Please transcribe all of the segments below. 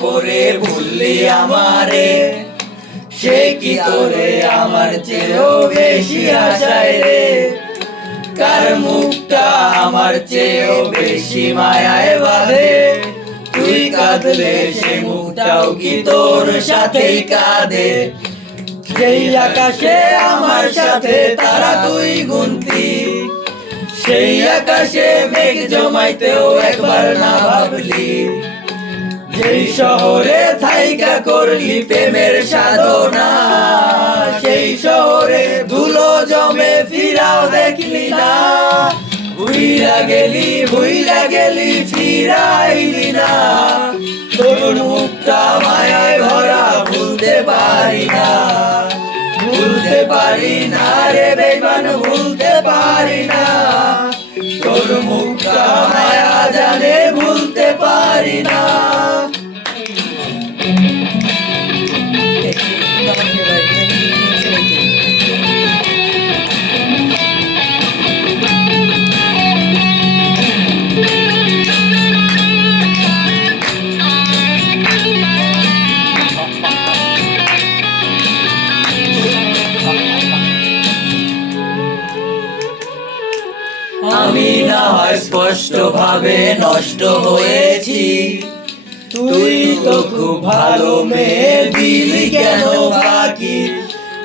পড়ে ভুললি আমারে, সে কি তোরে আমার চেয়েও বেশি আশায় রে। কার মুখটা আমার চেয়েও বেশি মায়ায় বাঁধে, তুই কাঁদলে সে মুখটাও কি তোর সাথেই কাঁদে। সেই আকাশে আমার সাথে তারা তুই গুনতি, সেই আকাশে মেঘ জমাইতেও একবার না ভাবলি। যেই শহরে থাইকা করলি প্রেমের সাধনা, সেই শহরে ধুলো জমে ফিরাও দেখলি না। ভুইলা গেলি ফিরাইলি না, তোর মুখটা মায়ায় ভরা ভুলতে পারি না। ভুলতে পারি না রে বেঈমান, ভুলতে পারি না। তোর মুখটা মায়া জানে ভুলতে পারি না। আমি না হয় স্পষ্ট ভাবে নষ্ট হয়েছি, তুই তো খুব ভালো মেয়ে দিলি কেন ফাঁকি।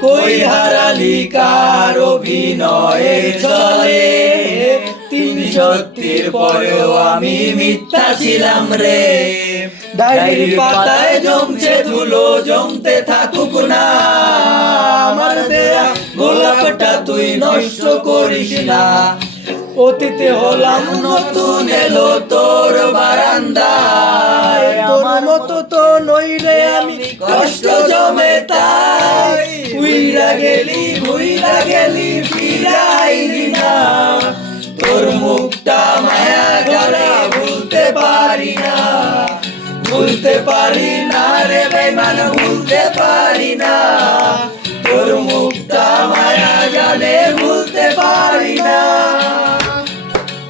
কই হারালি কার অভিনয়ে চলে, তিন সত্যির পরেও আমি মিথ্যা ছিলাম রে। ডায়েরির পাতায় জমছে ধুলো, জমতে থাকুক না। আমার দেয়া গোলাপটা তুই নষ্ট করিস না। অতীতে হলাম নতুন, এলো তোর বারান্দায়। তোর মতো তো নই রে আমি, কষ্ট জমে তাই। ভুইলা গেলি ফিরাইলি না, তোর মুখটা মায়া করে ভুলতে পারি না। ভুলতে পারি না